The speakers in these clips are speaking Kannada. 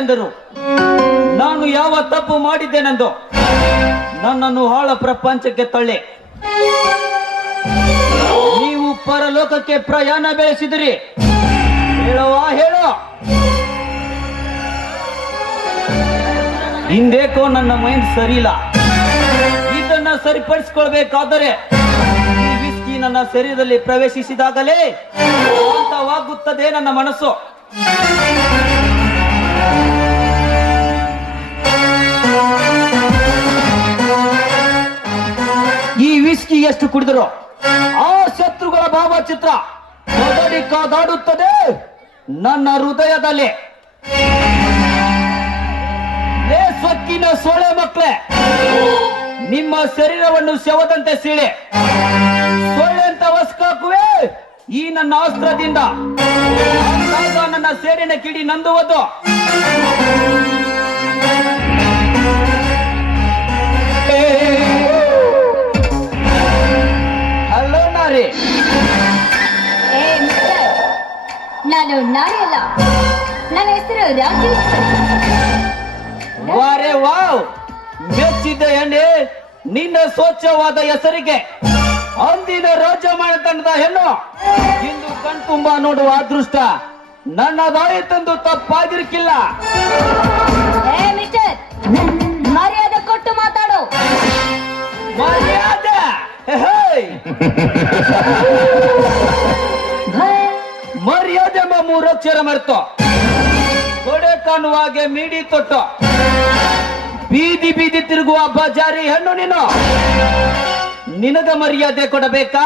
ಎಂದರು. ನಾನು ಯಾವ ತಪ್ಪು ಮಾಡಿದ್ದೇನೆಂದು ನನ್ನನ್ನು ಹಾಳ ಪ್ರಪಂಚಕ್ಕೆ ತಳ್ಳಿ ನೀವು ಪರಲೋಕಕ್ಕೆ ಪ್ರಯಾಣ ಬೆಳೆಸಿದಿರಿ. ಹೇಳೋ ಹಿಂದೇಕೋ ನನ್ನ ಮೈಂಡ್ ಸರಿಯಿಲ್ಲ. ಇದನ್ನ ಸರಿಪಡಿಸಿಕೊಳ್ಬೇಕಾದರೆ ಈ ವಿಸ್ಕಿ ನನ್ನ ಶರೀರದಲ್ಲಿ ಪ್ರವೇಶಿಸಿದಾಗಲೇ ಶಾಂತವಾಗುತ್ತದೆ ನನ್ನ ಮನಸ್ಸು. ಈ ವಿಸ್ಕಿ ಎಷ್ಟು ಕುಡಿದರು ಆ ಶತ್ರುಗಳ ಭಾವಚಿತ್ರ ಕಾದಾಡುತ್ತದೆ ನನ್ನ ಹೃದಯದಲ್ಲಿ. ಸೊಕ್ಕಿನ ಸೊಳೆ ಮಕ್ಕಳೇ, ನಿಮ್ಮ ಶರೀರವನ್ನು ಶವದಂತೆ ಸೀಳೆ ಸೊಳ್ಳೆ ಅಂತ ವಸ್ಕಾಕುವೆ ಈ ನನ್ನ ಅಸ್ತ್ರದಿಂದ. ನನ್ನ ಸೇಡಿನ ಕಿಡಿ ನಂದುವುದು. ಹಲೋ ನಾರಿ. ನಾನು ನಾರಿ ಅಲ್ಲ, ನನ್ನ ಹೆಸರು ರಾಜೇಶ್. ವಾರೆ ವಾವ್, ಮೆಚ್ಚಿದ್ದ ಹೆಣ್ಣೆ ನಿನ್ನ ಸ್ವಚ್ಛವಾದ ಹೆಸರಿಗೆ. ಅಂದಿನ ರಾಜಮಾನ ತಂಡದ ಹೆಣ್ಣು ಇಂದು ಕಣ್ತುಂಬ ನೋಡುವ ಅದೃಷ್ಟ ನನ್ನದಾಯಿತೆಂದು ತಪ್ಪಾಗಿರ್ಕಿಲ್ಲ. ಮರ್ಯಾದೆ ಕೊಟ್ಟು ಮಾತಾಡು. ಮರ್ಯಾದೆ ಮರ್ಯಾದೆ ಮೂರಕ್ಷರ ಮರೆತು ಕೊಡೆ ಕಾಣುವ ಹಾಗೆ ಮೀಡಿ ತೊಟ್ಟು ಬೀದಿ ಬೀದಿ ತಿರುಗುವ ಬಜಾರಿ ಹೆಣ್ಣು ನೀನು. ನಿನಗ ಮರ್ಯಾದೆ ಕೊಡಬೇಕಾ?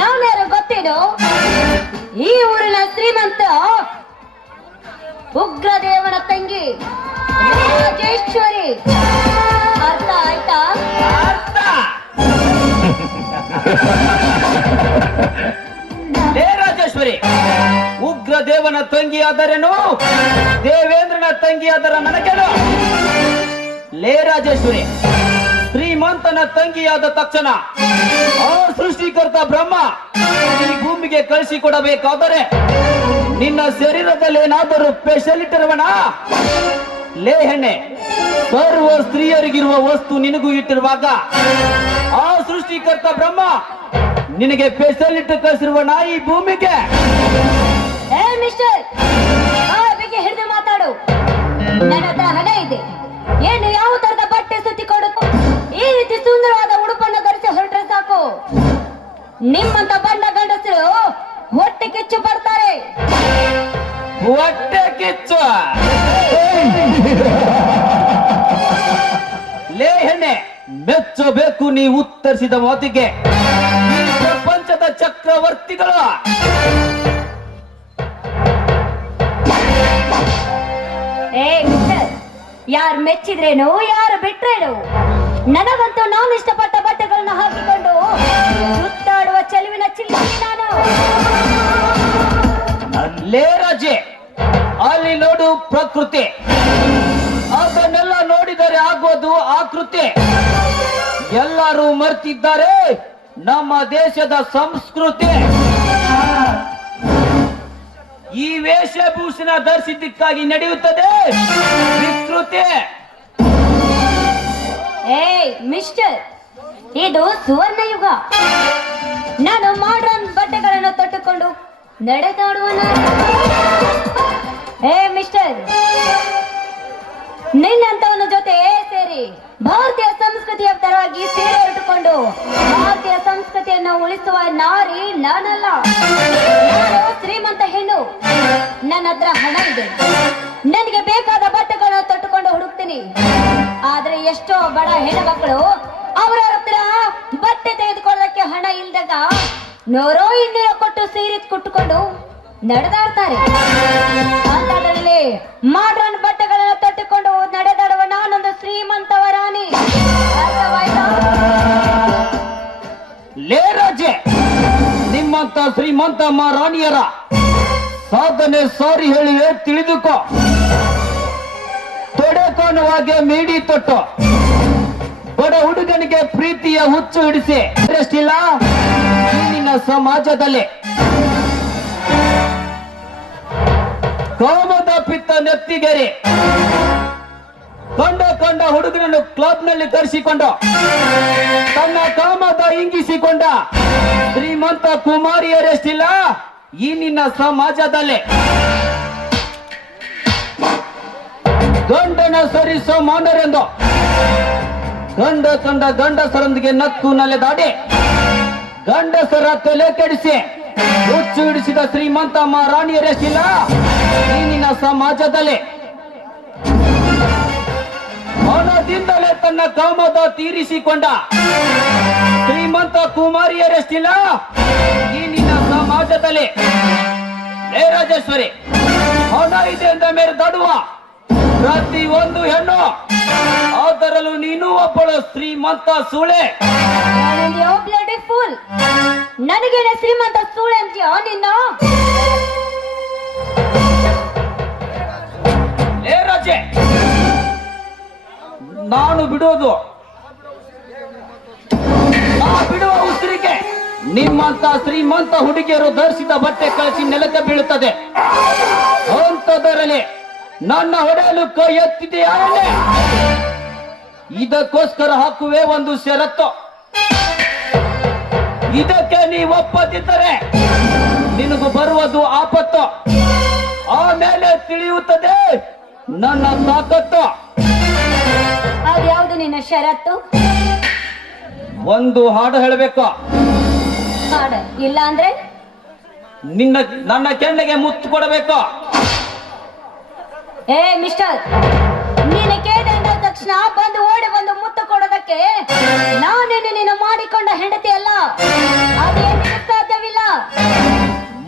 ನಾವ್ಯಾರು ಗೊತ್ತೇನು? ಈ ಊರಿನ ಶ್ರೀಮಂತ ಉಗ್ರದೇವನ ತಂಗಿ ರಾಜೇಶ್ವರಿ. ಅರ್ಥ ಆಯ್ತಾ? ಅರ್ಥ. ರಾಜೇಶ್ವರಿ ಉಗ್ರದೇವನ ತಂಗಿ ಆದರೇನು, ದೇವೇಂದ್ರನ ತಂಗಿ ಆದರ ನನಗೇನು? ಲೇ ರಾಜೇಶ್ವರಿ, ಶ್ರೀಮಂತನ ತಂಗಿಯಾದ ತಕ್ಷಣ ಆ ಸೃಷ್ಟಿಕರ್ತ ಬ್ರಹ್ಮ ಈ ಭೂಮಿಗೆ ಕಳಿಸಿಕೊಡಬೇಕಾದರೆ ನಿನ್ನ ಶರೀರದಲ್ಲಿ ಏನಾದರೂ ಸ್ಪೆಷಲಿಟಿ ಇರುವಣ? ಲೇ ಹೆಣ್ಣೆ, ಸರ್ವ ಸ್ತ್ರೀಯರಿಗಿರುವ ವಸ್ತು ನಿನಗೂ ಇಟ್ಟಿರುವಾಗ ಆ ಸೃಷ್ಟಿಕರ್ತ ಬ್ರಹ್ಮ ನಿನಗೆ ಸ್ಪೆಷಲಿಟಿ ಕಳಿಸಿರುವಣ ಈ ಭೂಮಿಗೆ? ಮಿಸ್ಟರ್, ಬಗ್ಗೆ ಹಿಡಿದು ಮಾತಾಡು. ನನ್ನ ಹತ್ರ ಹಣ ಇದೆ. ಏನು ಯಾವ ತರದ ಬಟ್ಟೆ ಸುತ್ತಿಕೊಡು, ಈ ರೀತಿ ಸುಂದರವಾದ ಉಡುಪನ್ನು ಧರಿಸಿ ಹೊರಟ್ರೆ ಸಾಕು. ನಿಮ್ಮಂತ ಬಣ್ಣ ಗಂಡಸರು ಹೊಟ್ಟೆ ಕಿಚ್ಚು ಪಡ್ತಾರೆ. ಹೊಟ್ಟೆ ಕಿಚ್ಚು? ಲೇ ಹೆಣ್ಣೆ, ಮೆಚ್ಚಬೇಕು ನೀ ಉತ್ತರಿಸಿದ ಮಾತಿಗೆ. ಈ ಪ್ರಪಂಚದ ಚಕ್ರವರ್ತಿಗಳು ಯಾರು ಮೆಚ್ಚಿದ್ರೇನು, ಯಾರು ಬಿಟ್ರೇನು, ನನಗಂತೂ ನಾನು ಇಷ್ಟಪಟ್ಟ ಬಟ್ಟೆಗಳನ್ನು ಹಾಕಿಕೊಂಡು ಸುತ್ತಾಡುವ ಚೆಲುವಿನ ಚಿಲ್ಲಿ ನಾನು. ಲೇ ರಾಜೆ, ಅಲ್ಲಿ ನೋಡು ಪ್ರಕೃತಿ, ಅದನ್ನೆಲ್ಲ ನೋಡಿದರೆ ಆಗೋದು ಆಕೃತಿ. ಎಲ್ಲರೂ ಮರ್ತಿದ್ದಾರೆ ನಮ್ಮ ದೇಶದ ಸಂಸ್ಕೃತಿ. ಈ ವೇಷಭೂಷಣ ಧರಿಸಿದ್ದಕ್ಕಾಗಿ ನಡೆಯುತ್ತದೆ ವಿಕೃತಿ. ಮಿಸ್ಟರ್, ಇದು ಸುವರ್ಣ ಯುಗ. ನಾನು ಮಾಡರ್ನ್ ಬಟ್ಟೆಗಳನ್ನು ತೊಟ್ಟುಕೊಂಡು ನಡೆದಾಡುವ ಮಿಸ್ಟರ್, ನಿನ್ನಂತವನ ಜೊತೆ ಸೇರಿ ಭಾರತೀಯ ಸಂಸ್ಕೃತಿಯ ಪರವಾಗಿ ಸೇರಿ ಹೊರಟುಕೊಂಡು ಭಾರತೀಯ ಸಂಸ್ಕೃತಿಯನ್ನು ಉಳಿಸುವ ನಾರಿ ನಾನಲ್ಲ. ನಾನು ಶ್ರೀಮಂತ ಹೆಣ್ಣು. ನನ್ನ ಹತ್ರ ಹಣ ಇದೆ. ನನಗೆ ಬೇಕಾದ ಬಟ್ಟೆಗಳನ್ನು ತೊಟ್ಟುಕೊಂಡು ಹುಡುಕ್ತೀನಿ. ಆದ್ರೆ ಎಷ್ಟೋ ಬಡ ಹೆಣ್ಣು ಮಕ್ಕಳು ಅವರ ಹತ್ರ ಬಟ್ಟೆ ತೆಗೆದುಕೊಳ್ಳಕ್ಕೆ ಹಣ ಇಲ್ದಾಗ 100-200 ಕೊಟ್ಟು ಸೀರೆ ಕುಟ್ಟುಕೊಂಡು ನಡೆದಾಡ್ತಾರೆ. ಅಂತದ್ರಲ್ಲಿ ಮಾಡ್ರನ್ ಬಟ್ಟೆಗಳನ್ನು ತೊಟ್ಟುಕೊಂಡು ನಡೆದಾಡುವ ನಾನೊಂದು ಶ್ರೀಮಂತವ ರಾಣಿ. ಅರ್ಥವಾಯ್ತಾ? ಲೇ ರಾಜೆ, ನಿಮ್ಮಂತ ಶ್ರೀಮಂತ ರಾಣಿಯರ ಸಾಧನೆ ಸಾರಿ ಹೇಳಿವೆ ತಿಳಿದುಕೋ. ತೊಡೆ ಕಾಣುವಾಗೆ ಮೀಡಿ ತೊಟ್ಟು ಬಡ ಹುಡುಗನಿಗೆ ಪ್ರೀತಿಯ ಹುಚ್ಚು ಹಿಡಿಸಿ ಎಷ್ಟಿಲ್ಲ ನಿನ್ನ ಸಮಾಜದಲ್ಲಿ. ಕಾಮದ ಪಿತ್ತ ನೆತ್ತಿಗೆರೆ ಕಂಡ ಹುಡುಗನನ್ನು ಕ್ಲಬ್ ನಲ್ಲಿ ಕರೆಸಿಕೊಂಡು ತನ್ನ ಕಾಮದ ಇಂಗಿಸಿಕೊಂಡ ಶ್ರೀಮಂತ ಕುಮಾರಿಯರೆಷ್ಟಿಲ್ಲ ಈ ನಿನ್ನ ಸಮಾಜದಲ್ಲಿ. ಗಂಡನ ಸರಿಸೋ ಮಾನರೆಂದು ಕಂಡ ಗಂಡಸರೊಂದಿಗೆ ನಕ್ಕು ನಲೆದಾಡಿ ಗಂಡಸರ ತಲೆ ಕೆಡಿಸಿ ಹುಚ್ಚು ಹಿಡಿಸಿದ ಶ್ರೀಮಂತ ಮಹಾರಾಣಿಯರೆಷ್ಟಿಲ್ಲ ಈ ನಿನ್ನ ಸಮಾಜದಲ್ಲಿ. ಹಣದಿಂದಲೇ ತನ್ನ ಕಾಮದ ತೀರಿಸಿಕೊಂಡ ಶ್ರೀಮಂತ ಕುಮಾರಿಯರೆಷ್ಟಿಲ್ಲ ಈ ನಿನ್ನ ಸಮಾಜದಲ್ಲಿ. ಹೇ ರಾಜೇಶ್ವರಿ, ಹಣ ಇದೆ ಎಂದ ಮೇಲೆ ದಡುವ ಪ್ರತಿ ಒಂದು ಹೆಣ್ಣು, ಅದರಲ್ಲೂ ನೀನು ಒಬ್ಬಳು ಶ್ರೀಮಂತ ಸೂಳೆ. ಫುಲ್ ನನಗೇನೆ ಶ್ರೀಮಂತ ಸೂಳೆ ಅಂತೀಯ ನಿನ್ನ? ಹೇ ರಾಜೆ, ನಾನು ಬಿಡೋದು ಬಿಡುವ ಉಸಿರಿಗೆ ನಿಮ್ಮಂತ ಶ್ರೀಮಂತ ಹುಡುಗಿಯರು ಧರಿಸಿದ ಬಟ್ಟೆ ಕಳಿಸಿ ನೆಲಕ್ಕೆ ಬೀಳುತ್ತದೆ. ಅಂಥದರಲ್ಲಿ ನನ್ನ ಹೊಡೆಯಲು ಕೈ ಎತ್ತಿದೆಯಾರೇ? ಇದಕ್ಕೋಸ್ಕರ ಹಾಕುವೆ ಒಂದು ಷರತ್ತು. ಇದಕ್ಕೆ ನೀ ಒಪ್ಪದಿದ್ದರೆ ನಿನಗೂ ಬರುವುದು ಆಪತ್ತು. ಆಮೇಲೆ ತಿಳಿಯುತ್ತದೆ ನನ್ನ ತಾಕತ್ತು. ಅದ್ಯಾವುದು ನಿನ್ನ ಷರತ್ತು? ಒಂದು ಹಾಡು ಹೇಳಬೇಕು. ಹಾಡು ಇಲ್ಲ ಅಂದ್ರೆ ನನ್ನ ಕೆನ್ನೆಗೆ ಮುತ್ತು ಕೊಡಬೇಕು. ಏ ಮಿಸ್ಟರ್, ನೀನು ಕೇಳಿದ ತಕ್ಷಣ ಓಡಿ ಬಂದು ಮುತ್ತು ಕೊಡೋದಕ್ಕೆ ನಾನೇನು ನೀನು ಮಾಡಿಕೊಂಡ ಹೆಂಡತಿ ಅಲ್ಲ. ಅದೇನು ಸಾಧ್ಯವಿಲ್ಲ.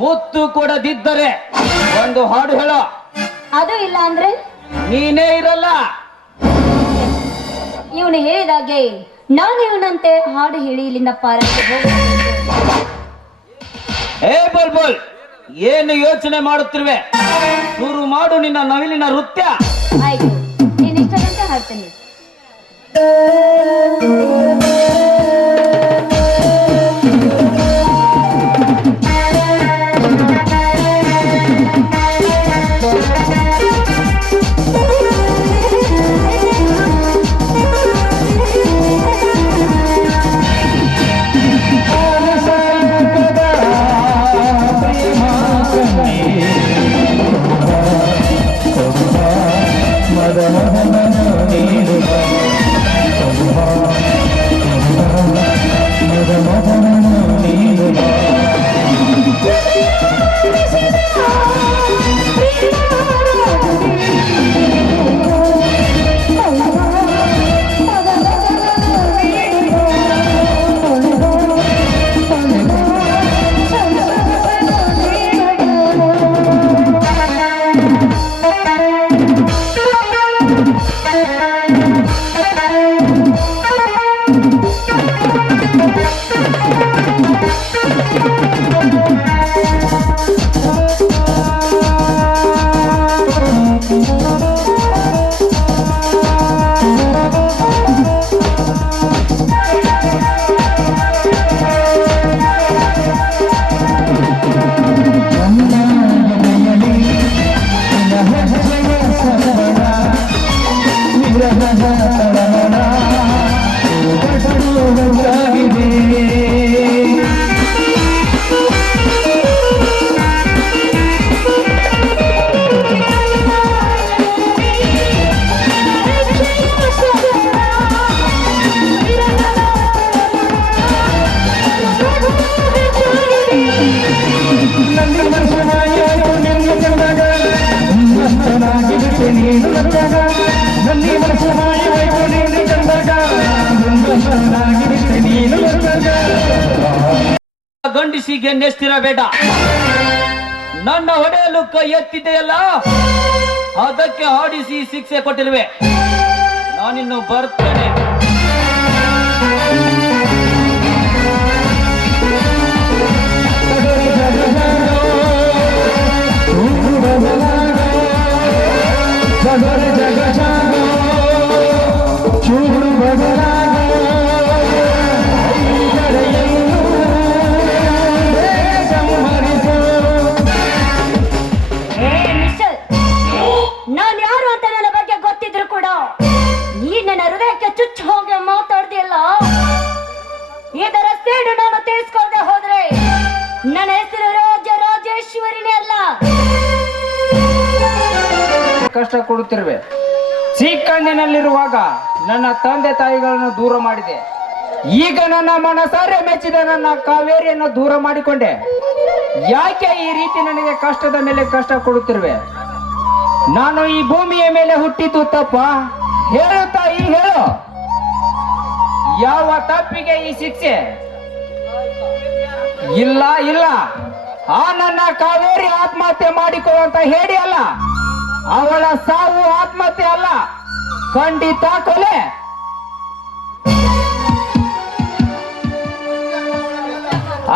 ಮುತ್ತು ಕೊಡದಿದ್ದರೆ ಒಂದು ಹಾಡು ಹೇಳೋ. ಅದು ಇಲ್ಲ ಅಂದ್ರೆ ನೀನೇ ಇರಲ್ಲ. ಇವನು ಹೇಳಿದಾಗೆ ನಾನು ಇವನಂತೆ ಹಾಡು ಹೇಳಿ ಇಲ್ಲಿಂದ ಪಾರಕ್ಕೆ ಹೋಗಬೇಕು. ಏ ಬುಲ್ಬುಲ್, ಏನು ಯೋಚನೆ ಮಾಡುತ್ತಿರುವೆ? ಶುರು ಮಾಡು ನಿನ್ನ ನವಿಲಿನ ನೃತ್ಯ. ಆಯ್ತು, ನೀನ್ ಇಷ್ಟದಂತೆ ಹಾಡ್ತೀನಿ. ಗಂಡಿಸಿಗೆ ನೆಸ್ತಿರಬೇಡ. ನನ್ನ ಹೊಡೆಯಲು ಕೈ ಎತ್ತಿದೆಯಲ್ಲ, ಅದಕ್ಕೆ ಆಡಿಸಿ ಶಿಕ್ಷೆ ಕೊಟ್ಟಿರುವೆ. ನಾನಿನ್ನು ಬರ್ತೇನೆ. ಕಷ್ಟ ಕೊಡುತ್ತಿರುವೆ. ಚಿಕ್ಕಂದಿನಲ್ಲಿರುವಾಗ ನನ್ನ ತಂದೆ ತಾಯಿಗಳನ್ನು ದೂರ ಮಾಡಿದೆ. ಈಗ ನನ್ನ ಮನಸಾರೆ ಮೆಚ್ಚಿದ ನನ್ನ ಕಾವೇರಿಯನ್ನು ದೂರ ಮಾಡಿಕೊಂಡೆ. ಯಾಕೆ ಈ ರೀತಿ ನನಗೆ ಕಷ್ಟದ ಮೇಲೆ ಕಷ್ಟ ಕೊಡುತ್ತಿರುವೆ? ನಾನು ಈ ಭೂಮಿಯ ಮೇಲೆ ಹುಟ್ಟಿದ್ದು ತಪ್ಪ? ಹೇಳು ತಾಯಿ, ಹೇಳು. ಯಾವ ತಪ್ಪಿಗೆ ಈ ಶಿಕ್ಷೆ? ಇಲ್ಲ ಇಲ್ಲ, ಆ ನನ್ನ ಕಾವೇರಿ ಆತ್ಮಹತ್ಯೆ ಮಾಡಿಕೊಳ್ಳುವಂತ ಹೇಳಿ ಅಲ್ಲ. ಅವಳ ಸಾವು ಆತ್ಮಹತ್ಯೆ ಅಲ್ಲ, ಖಂಡಿತ ಕೊಲೆ.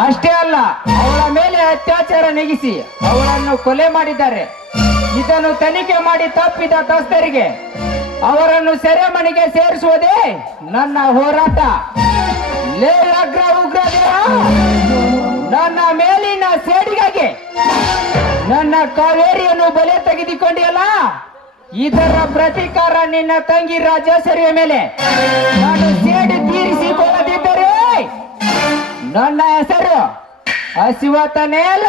ಅಷ್ಟೇ ಅಲ್ಲ, ಅವಳ ಮೇಲೆ ಅತ್ಯಾಚಾರ ನೆಗಿಸಿ ಅವಳನ್ನು ಕೊಲೆ ಮಾಡಿದ್ದಾರೆ. ಇದನ್ನು ತನಿಖೆ ಮಾಡಿ ತಪ್ಪಿದ ತಸ್ತರಿಗೆ ಅವರನ್ನು ಸೆರೆಮನೆಗೆ ಸೇರಿಸುವುದೇ ನನ್ನ ಹೋರಾಟ. ಲೇ ಅಗ್ರ ಉಗ್ರ ದೇವ, ನನ್ನ ಮೇಲಿನ ಸೇಡಿಗಾಗಿ ನನ್ನ ಕಾವೇರಿಯನ್ನು ಬಲೆ ತೆಗೆದುಕೊಂಡಿಯಲ್ಲ, ಇದರ ಪ್ರತೀಕಾರ ನಿನ್ನ ತಂಗಿ ರಾಜೇಶ್ವರಿಯ ಮೇಲೆ ನಾನು ಸೇಡಿ ತೀರಿಸಿಕೊಳ್ಳದಿದ್ದರೆ ನನ್ನ ಹೆಸರು ಅಶ್ವತ್ಥನೇ ಅಲ್ಲ.